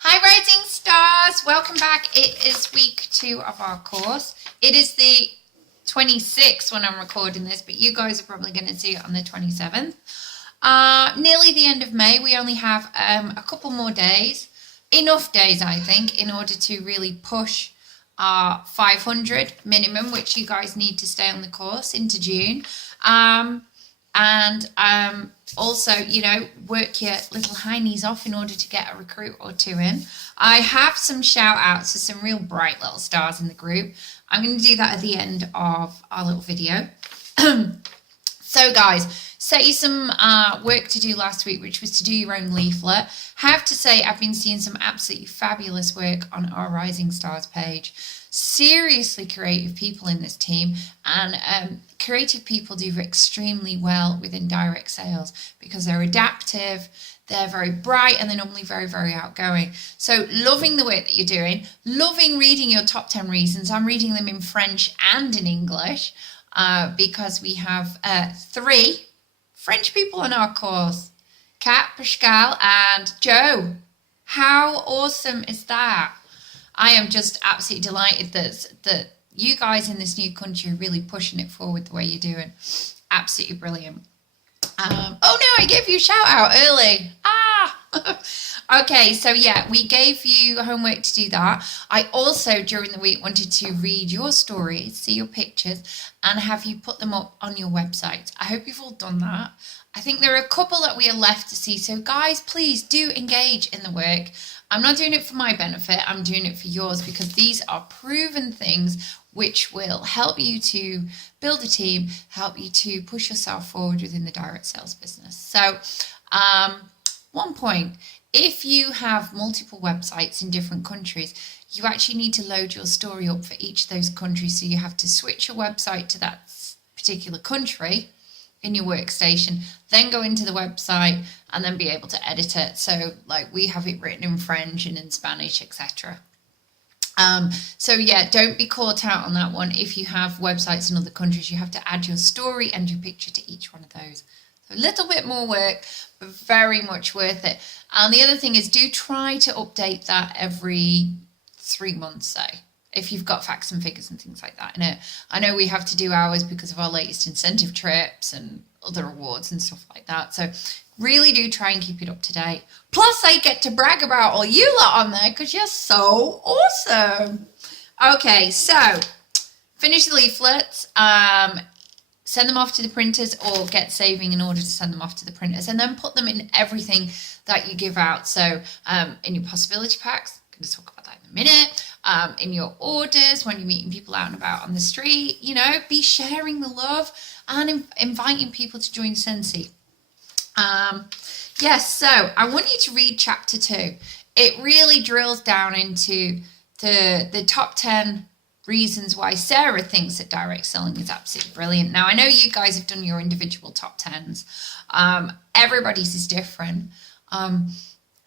Hi Rising Stars, welcome back. It is week 2 of our course. It is the 26th when I'm recording this, but you guys are probably going to see it on the 27th. Nearly the end of May. We only have a couple more days, enough days I think, in order to really push our 500 minimum, which you guys need to stay on the course into June. Also, work your little heinies off in order to get a recruit or two in. I have some shout outs for some real bright little stars in the group. I'm going to do that at the end of our little video. So guys, set you some work to do last week, which was to do your own leaflet. Have to say, I've been seeing some absolutely fabulous work on our Rising Stars page. Seriously creative people in this team, and creative people do extremely well within direct sales because they're adaptive, they're very bright, and they're normally very, very outgoing. So loving the work that you're doing, loving reading your top 10 reasons. I'm reading them in French and in English because we have 3 French people on our course, Kat, Pascal, and Joe. How awesome is that? I am just absolutely delighted that you guys in this new country are really pushing it forward the way you're doing. Absolutely brilliant. Oh no, I gave you a shout out early. Okay, so yeah, we gave you homework to do that. I also, during the week, wanted to read your stories, see your pictures, and have you put them up on your website. I hope you've all done that. I think there are a couple that we are left to see. So guys, please do engage in the work. I'm not doing it for my benefit. I'm doing it for yours because these are proven things which will help you to build a team, help you to push yourself forward within the direct sales business. So one point, if you have multiple websites in different countries, you actually need to load your story up for each of those countries. So you have to switch your website to that particular country in your workstation, then go into the website and then be able to edit it. So like we have it written in French and in Spanish, etc. So yeah, don't be caught out on that one. If you have websites in other countries, you have to add your story and your picture to each one of those. So a little bit more work, but very much worth it. And the other thing is, do try to update that every 3 months, say, if you've got facts and figures and things like that in it. I know we have to do ours because of our latest incentive trips and other awards and stuff like that. So really do try and keep it up to date. Plus, I get to brag about all you lot on there because you're so awesome. Okay, so finish the leaflets. Send them off to the printers or get saving in order to send them off to the printers, and then put them in everything that you give out. So in your possibility packs, I'm going to talk about that in a minute. In your orders, when you're meeting people out and about on the street, be sharing the love and inviting people to join Scentsy. Yes, so I want you to read chapter 2. It really drills down into the top 10 reasons why Sarah thinks that direct selling is absolutely brilliant. Now, I know you guys have done your individual top 10s. Everybody's is different.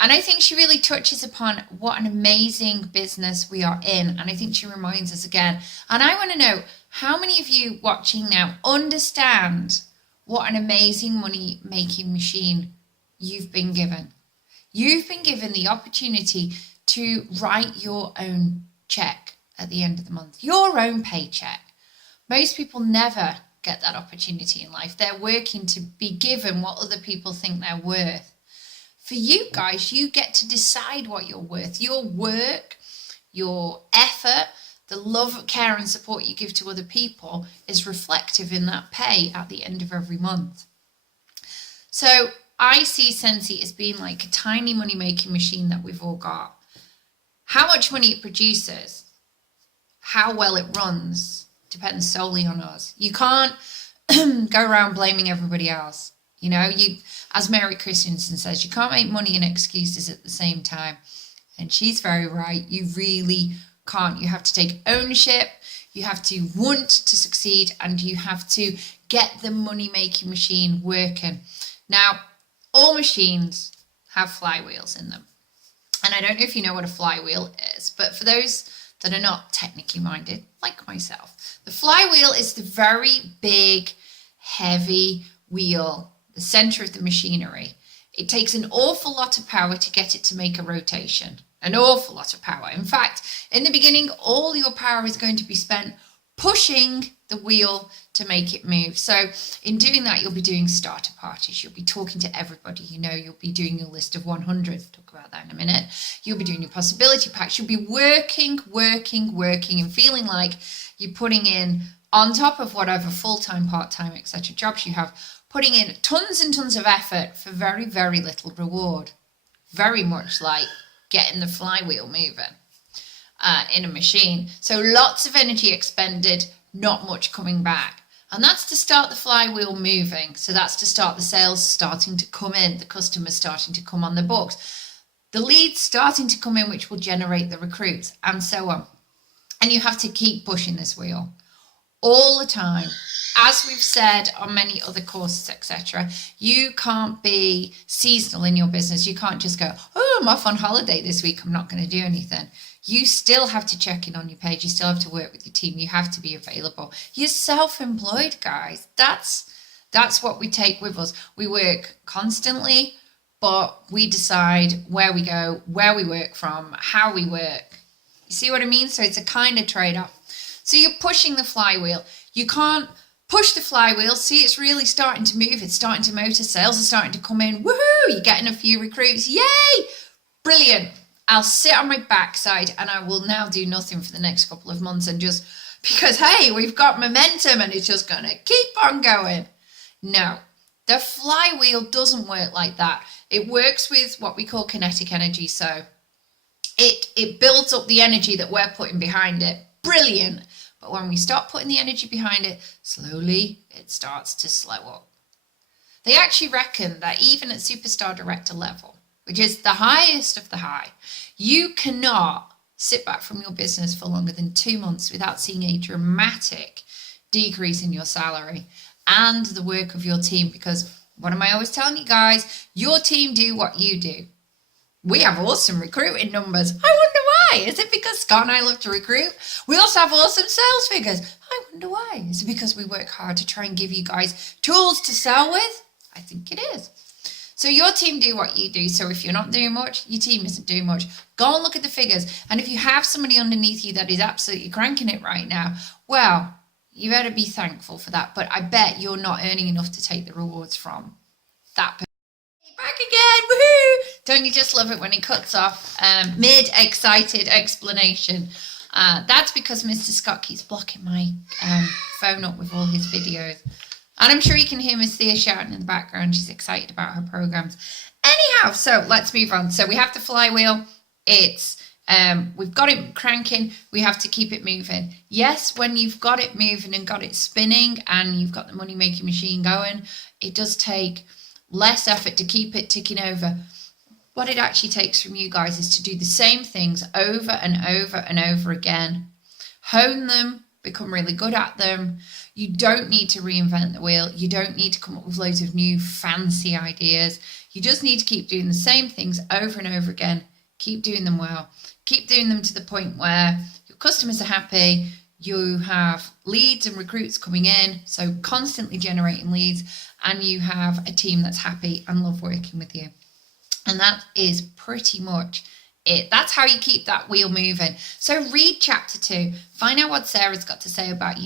And I think she really touches upon what an amazing business we are in. And I think she reminds us again. And I want to know, how many of you watching now understand what an amazing money-making machine you've been given? You've been given the opportunity to write your own check at the end of the month, your own paycheck. Most people never get that opportunity in life. They're working to be given what other people think they're worth. For you guys, you get to decide what you're worth. Your work, your effort, the love, care and support you give to other people is reflective in that pay at the end of every month. So I see Scentsy as being like a tiny money-making machine that we've all got. How much money it produces, how well it runs, depends solely on us. You can't go around blaming everybody else. As Mary Christensen says, you can't make money and excuses at the same time. And she's very right. You really can't. You have to take ownership. You have to want to succeed, and you have to get the money-making machine working. Now, all machines have flywheels in them. And I don't know if you know what a flywheel is, but for those that are not technically minded, like myself, the flywheel is the very big, heavy wheel, the center of the machinery. It takes an awful lot of power to get it to make a rotation. an awful lot of power. In fact, in the beginning, all your power is going to be spent pushing the wheel to make it move. So in doing that, you'll be doing starter parties. You'll be talking to everybody you know. You'll be doing your list of 100. Talk about that in a minute. You'll be doing your possibility packs. You'll be working, and feeling like you're putting in, on top of whatever full-time, part-time, etc. jobs you have, putting in tons and tons of effort for very, very little reward. Very much like getting the flywheel moving in a machine. So lots of energy expended, not much coming back. And that's to start the flywheel moving. So that's to start the sales starting to come in, the customers starting to come on the books, the leads starting to come in, which will generate the recruits, and so on. And you have to keep pushing this wheel all the time. As we've said on many other courses, etc., you can't be seasonal in your business. You can't just go, oh, I'm off on holiday this week, I'm not going to do anything. You still have to check in on your page. You still have to work with your team. You have to be available. You're self-employed, guys. That's what we take with us. We work constantly, but we decide where we go, where we work from, how we work. You see what I mean? So it's a kind of trade-off. So you're pushing the flywheel. You can't push the flywheel. See, it's really starting to move. It's starting to motor. Sales are starting to come in. Woohoo! You're getting a few recruits. Yay! Brilliant. I'll sit on my backside and I will now do nothing for the next couple of months, and just because, hey, we've got momentum and it's just going to keep on going. No, the flywheel doesn't work like that. It works with what we call kinetic energy. So it builds up the energy that we're putting behind it. Brilliant. But when we stop putting the energy behind it, slowly it starts to slow up. They actually reckon that even at superstar director level, which is the highest of the high, you cannot sit back from your business for longer than 2 months without seeing a dramatic decrease in your salary and the work of your team. Because what am I always telling you guys? Your team do what you do. We have awesome recruiting numbers. I wonder why. Is it because Scott and I love to recruit? We also have awesome sales figures. I wonder why. Is it because we work hard to try and give you guys tools to sell with? I think it is. So your team do what you do. So if you're not doing much, your team isn't doing much. Go and look at the figures. And if you have somebody underneath you that is absolutely cranking it right now, well, you better be thankful for that. But I bet you're not earning enough to take the rewards from that person. Back again, woohoo! Don't you just love it when it cuts off mid-excited explanation? That's because Mr. Scott keeps blocking my phone up with all his videos. And I'm sure you can hear Miss Thea shouting in the background. She's excited about her programs. Anyhow, so let's move on. So we have the flywheel. It's we've got it cranking. We have to keep it moving. Yes, when you've got it moving and got it spinning and you've got the money-making machine going, it does take less effort to keep it ticking over. What it actually takes from you guys is to do the same things over and over and over again. Hone them, become really good at them. You don't need to reinvent the wheel. You don't need to come up with loads of new fancy ideas. You just need to keep doing the same things over and over again. Keep doing them well. Keep doing them to the point where your customers are happy. You have leads and recruits coming in, so constantly generating leads, and you have a team that's happy and love working with you. And that is pretty much it. That's how you keep that wheel moving. So read chapter 2, find out what Sarah's got to say about,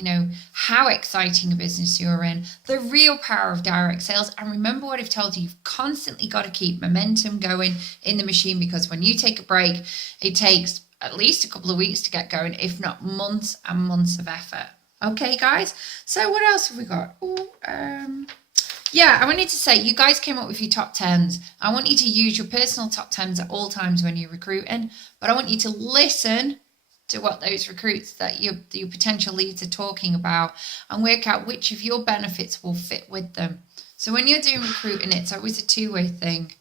how exciting a business you're in, the real power of direct sales. And remember what I've told you, you've constantly got to keep momentum going in the machine, because when you take a break, it takes at least a couple of weeks to get going, if not months and months of effort. Okay, guys? So what else have we got? Yeah, I wanted to say, you guys came up with your top 10s. I want you to use your personal top 10s at all times when you're recruiting, but I want you to listen to what those recruits that your potential leads are talking about and work out which of your benefits will fit with them. So when you're doing recruiting, it's always a two-way thing.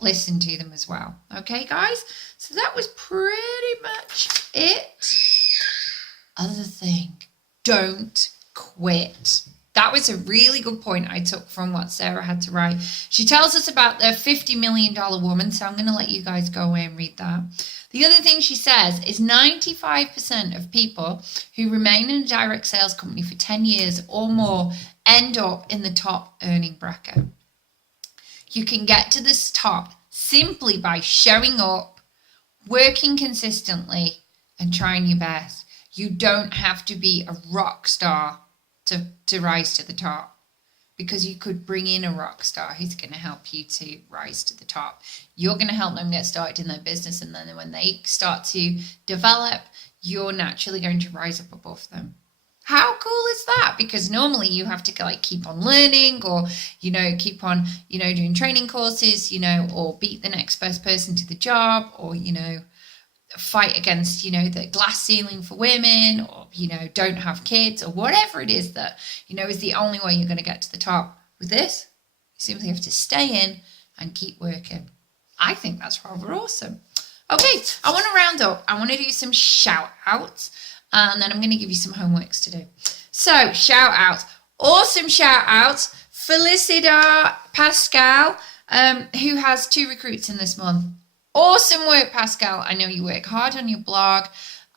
Listen to them as well. Okay, guys? So that was pretty much it. Other thing, don't quit. That was a really good point I took from what Sarah had to write. She tells us about the $50 million woman, so I'm going to let you guys go away and read that. The other thing she says is 95% of people who remain in a direct sales company for 10 years or more end up in the top earning bracket. You can get to this top simply by showing up, working consistently and trying your best. You don't have to be a rock star to rise to the top, because you could bring in a rock star who's going to help you to rise to the top. You're going to help them get started in their business, and then when they start to develop, you're naturally going to rise up above them. How cool is that? Because normally you have to like keep on learning, or, you know, keep on, you know, doing training courses, you know, or beat the next best person to the job, or, you know, fight against, you know, the glass ceiling for women, or, you know, don't have kids, or whatever it is that, you know, is the only way you're going to get to the top. With this, you simply have to stay in and keep working. I think that's rather awesome. Okay, I want to round up. I want to do some shout outs, and then I'm going to give you some homeworks to do. So, shout outs. Awesome shout outs. Felicida Pascal, who has 2 recruits in this month. Awesome work, Pascal. I know you work hard on your blog.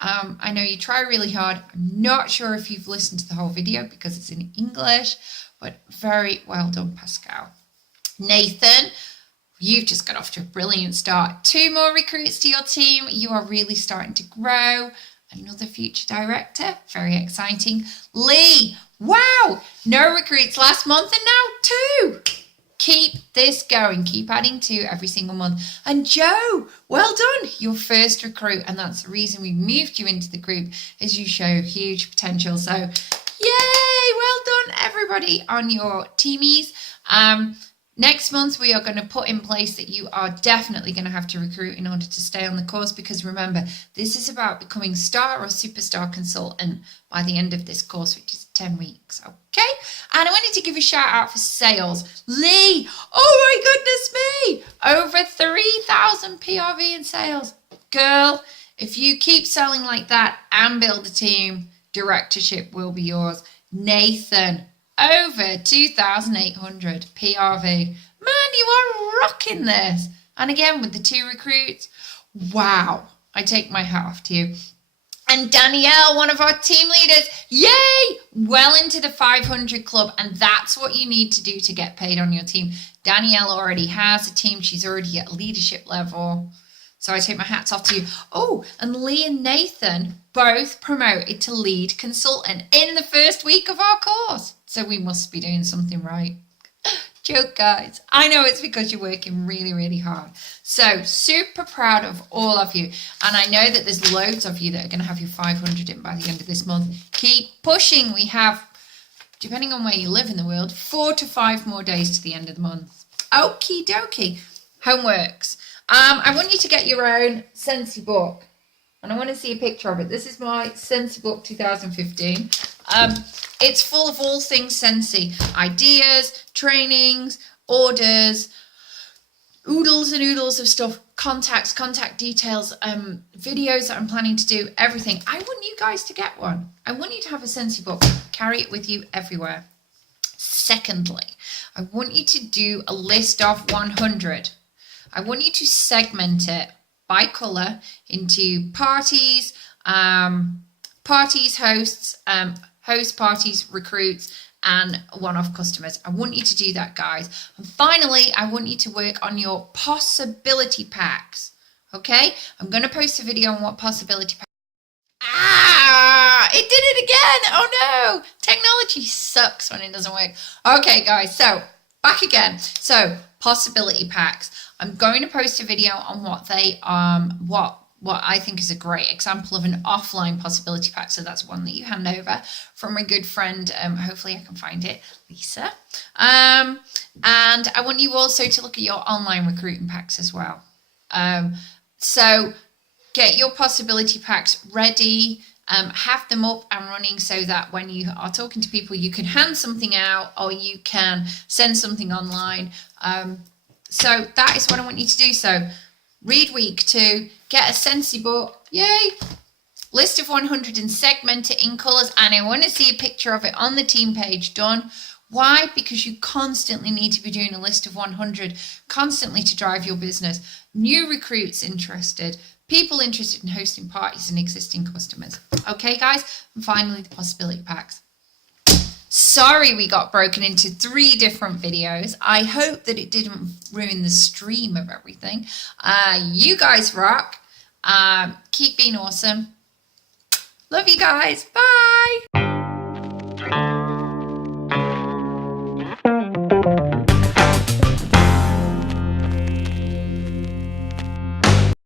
I know you try really hard. I'm not sure if you've listened to the whole video because it's in English, but very well done, Pascal. Nathan, you've just got off to a brilliant start. 2 more recruits to your team. You are really starting to grow. Another future director. Very exciting. Lee, wow. No recruits last month and now 2. Keep this going. Keep adding 2 every single month. And Joe, well done. Your first recruit. And that's the reason we moved you into the group, is you show huge potential. So yay, well done everybody on your teamies. Next month, we are going to put in place that you are definitely going to have to recruit in order to stay on the course, because remember, this is about becoming star or superstar consultant by the end of this course, which is 10 weeks, okay? And I wanted to give a shout out for sales. Lee, oh my goodness me, over 3,000 PRV in sales. Girl, if you keep selling like that and build a team, directorship will be yours. Nathan, over 2,800 PRV. Man, you are rocking this. And again, with the 2 recruits, wow. I take my hat off to you. And Danielle, one of our team leaders, yay! Well into the 500 club. And that's what you need to do to get paid on your team. Danielle already has a team. She's already at leadership level. So I take my hats off to you. Oh, and Lee and Nathan both promoted to lead consultant in the first week of our course. So we must be doing something right. Joke, guys. I know it's because you're working really, really hard. So super proud of all of you. And I know that there's loads of you that are going to have your 500 in by the end of this month. Keep pushing. We have, depending on where you live in the world, 4 to 5 more days to the end of the month. Okie dokie. Homeworks. I want you to get your own Scentsy book. And I want to see a picture of it. This is my Scentsy book 2015. It's full of all things Scentsy. Ideas, trainings, orders, oodles and oodles of stuff, contacts, contact details, videos that I'm planning to do, everything. I want you guys to get one. I want you to have a Scentsy book. Carry it with you everywhere. Secondly, I want you to do a list of 100. I want you to segment it by colour into parties, hosts, host parties, recruits, and one-off customers. I want you to do that, guys. And finally, I want you to work on your possibility packs. Okay? I'm going to post a video on what possibility packs. It did it again. Oh no. Technology sucks when it doesn't work. Okay, guys. So back again. So possibility packs. I'm going to post a video on what they what I think is a great example of an offline possibility pack. So that's one that you hand over from a good friend. Hopefully I can find it, Lisa. And I want you also to look at your online recruiting packs as well. So get your possibility packs ready. Have them up and running so that when you are talking to people, you can hand something out or you can send something online. So that is what I want you to do. So read week 2, get a Scentsy book, yay, list of 100 and segment it in colours. And I want to see a picture of it on the team page done. Why? Because you constantly need to be doing a list of 100, constantly to drive your business. New recruits interested, people interested in hosting parties and existing customers. Okay, guys, and finally the possibility packs. Sorry we got broken into 3 different videos. I hope that it didn't ruin the stream of everything. You guys rock. Keep being awesome. Love you guys. Bye.